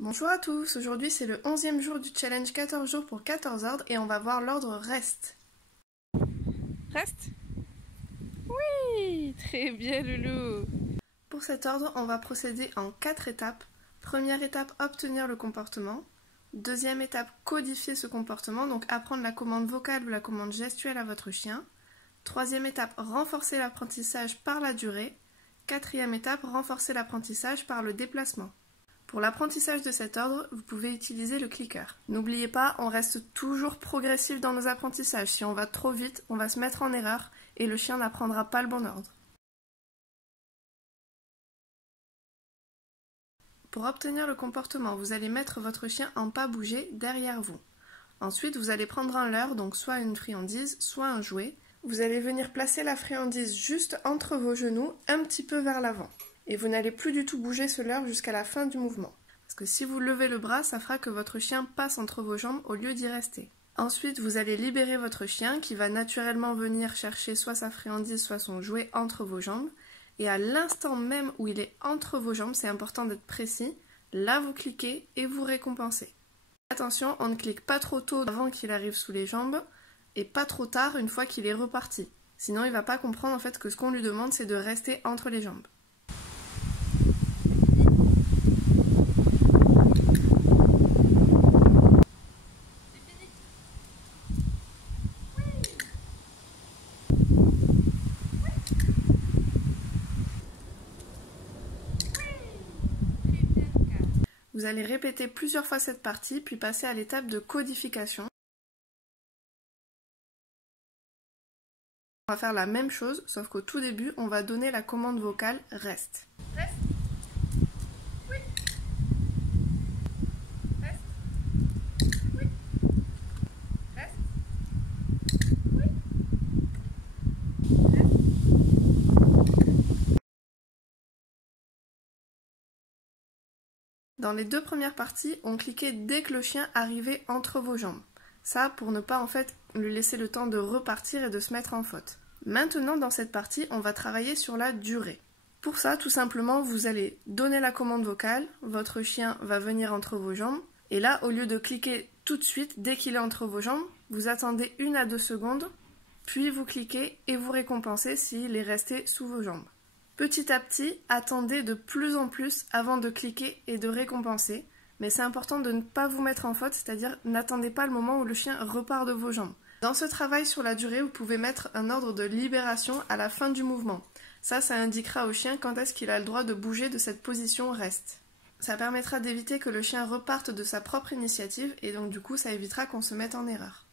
Bonjour à tous, aujourd'hui c'est le 11e jour du challenge 14 jours pour 14 ordres et on va voir l'ordre reste. Reste. Oui, très bien Loulou. Pour cet ordre, on va procéder en 4 étapes. Première étape, obtenir le comportement. Deuxième étape, codifier ce comportement, donc apprendre la commande vocale ou la commande gestuelle à votre chien. Troisième étape, renforcer l'apprentissage par la durée. Quatrième étape, renforcer l'apprentissage par le déplacement. Pour l'apprentissage de cet ordre, vous pouvez utiliser le clicker. N'oubliez pas, on reste toujours progressif dans nos apprentissages. Si on va trop vite, on va se mettre en erreur et le chien n'apprendra pas le bon ordre. Pour obtenir le comportement, vous allez mettre votre chien en pas bouger derrière vous. Ensuite, vous allez prendre un leurre, donc soit une friandise, soit un jouet. Vous allez venir placer la friandise juste entre vos genoux, un petit peu vers l'avant. Et vous n'allez plus du tout bouger ce leurre jusqu'à la fin du mouvement. Parce que si vous levez le bras, ça fera que votre chien passe entre vos jambes au lieu d'y rester. Ensuite, vous allez libérer votre chien qui va naturellement venir chercher soit sa friandise, soit son jouet entre vos jambes. Et à l'instant même où il est entre vos jambes, c'est important d'être précis, là vous cliquez et vous récompensez. Attention, on ne clique pas trop tôt avant qu'il arrive sous les jambes et pas trop tard une fois qu'il est reparti. Sinon il ne va pas comprendre en fait que ce qu'on lui demande c'est de rester entre les jambes. Vous allez répéter plusieurs fois cette partie, puis passer à l'étape de codification. On va faire la même chose, sauf qu'au tout début, on va donner la commande vocale « reste ». Reste. Oui. Reste. Oui. Reste. Oui. Reste. Dans les deux premières parties, on cliquait dès que le chien arrivait entre vos jambes. Ça, pour ne pas en fait lui laisser le temps de repartir et de se mettre en faute. Maintenant, dans cette partie, on va travailler sur la durée. Pour ça, tout simplement, vous allez donner la commande vocale, votre chien va venir entre vos jambes, et là, au lieu de cliquer tout de suite, dès qu'il est entre vos jambes, vous attendez 1 à 2 secondes, puis vous cliquez et vous récompensez s'il est resté sous vos jambes. Petit à petit, attendez de plus en plus avant de cliquer et de récompenser, mais c'est important de ne pas vous mettre en faute, c'est-à-dire n'attendez pas le moment où le chien repart de vos jambes. Dans ce travail sur la durée, vous pouvez mettre un ordre de libération à la fin du mouvement. Ça indiquera au chien quand est-ce qu'il a le droit de bouger de cette position reste. Ça permettra d'éviter que le chien reparte de sa propre initiative et donc du coup ça évitera qu'on se mette en erreur.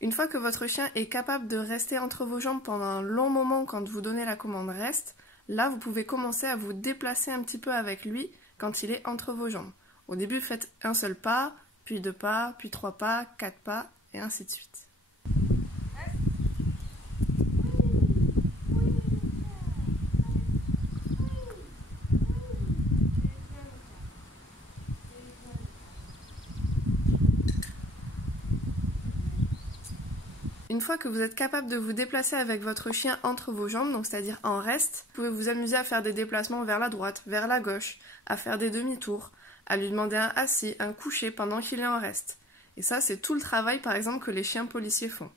Une fois que votre chien est capable de rester entre vos jambes pendant un long moment quand vous donnez la commande reste, là vous pouvez commencer à vous déplacer un petit peu avec lui quand il est entre vos jambes. Au début faites un seul pas, puis 2 pas, puis 3 pas, 4 pas, et ainsi de suite. Une fois que vous êtes capable de vous déplacer avec votre chien entre vos jambes, donc c'est-à-dire en reste, vous pouvez vous amuser à faire des déplacements vers la droite, vers la gauche, à faire des demi-tours, à lui demander un assis, un couché pendant qu'il est en reste. Et ça, c'est tout le travail par exemple que les chiens policiers font.